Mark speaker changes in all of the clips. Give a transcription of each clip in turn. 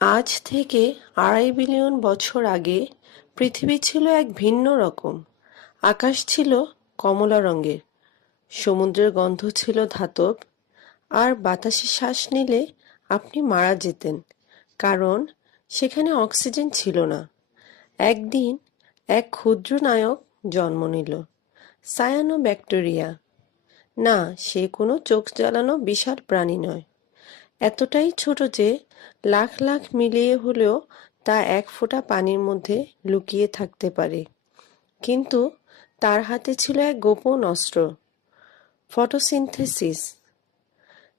Speaker 1: আজ থেকে আড়াই বিলিয়ন বছর আগে পৃথিবী ছিল এক ভিন্ন রকম। আকাশ ছিল কমলা রঙের, সমুদ্রের গন্ধ ছিল ধাতব, আর বাতাসে শ্বাস নিলে আপনি মারা যেতেন, কারণ সেখানে অক্সিজেন ছিল না। একদিন এক ক্ষুদ্র নায়ক জন্ম নিল, সায়ানো ব্যাকটেরিয়া। না, সে কোনো চোখ জ্বালানো বিশাল প্রাণী নয়। এতটাই ছোট যে লাখ লাখ মিলিয়ে হলেও তা এক ফোঁটা পানির মধ্যে লুকিয়ে থাকতে পারে। কিন্তু তার হাতে ছিল এক গোপন অস্ত্র, ফটোসিনথেসিস।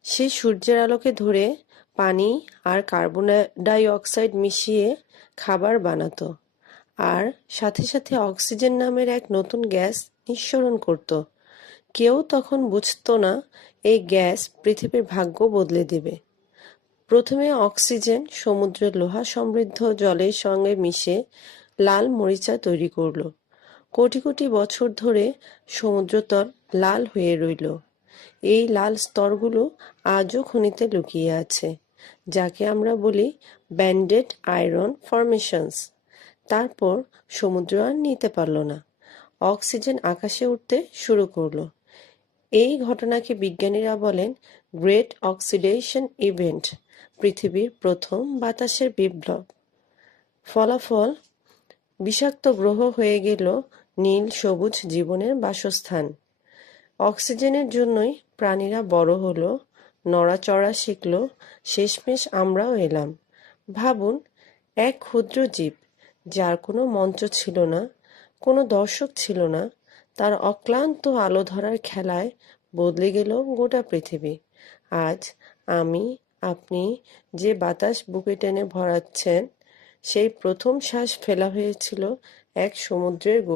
Speaker 1: সে সূর্যের আলোকে ধরে পানি আর কার্বন ডাই অক্সাইড মিশিয়ে খাবার বানাতো আর সাথে সাথে অক্সিজেন নামের এক নতুন গ্যাস নিঃসরণ করত। কেউ তখন বুঝতো না, এই গ্যাস পৃথিবীর ভাগ্য বদলে দেবে। প্রথমে অক্সিজেন, সমুদ্রের লোহা সমৃদ্ধ জলের সঙ্গে মিশে লাল মরিচা তৈরি করল। কোটি কোটি বছর ধরে সমুদ্রতল লাল হয়ে রইল। এই লাল স্তরগুলো আজও খনিতে লুকিয়ে আছে, যাকে আমরা বলি ব্যান্ডেড আয়রন ফরমেশনস। তারপর সমুদ্র আর নিতে পারল না। অক্সিজেন আকাশে উঠতে শুরু করল। এই ঘটনাকে বিজ্ঞানীরা বলেন গ্রেট অক্সিডেশন ইভেন্ট পৃথিবীর প্রথম বাতাসের বিপ্লব। ফলাফল, বিষাক্ত গ্রহ হয়ে গেল নীল সবুজ জীবনের বাসস্থান। অক্সিজেনের জন্যই প্রাণীরা বড় হলো, নড়াচড়া শিখল, শেষমেশ আমরাও এলাম। ভাবুন, এক ক্ষুদ্র জীব, যার কোনো মঞ্চ ছিল না, কোনো দর্শক ছিল না, তার অক্লান্ত আলো ধরার খেলায় বদলে গেল গোটা পৃথিবী। আজ আমি আপনি যে বাতাস বুকে টেনে ভরাচ্ছেন সেই প্রথম শ্বাস ফেলা হয়েছিল এক সমুদ্রের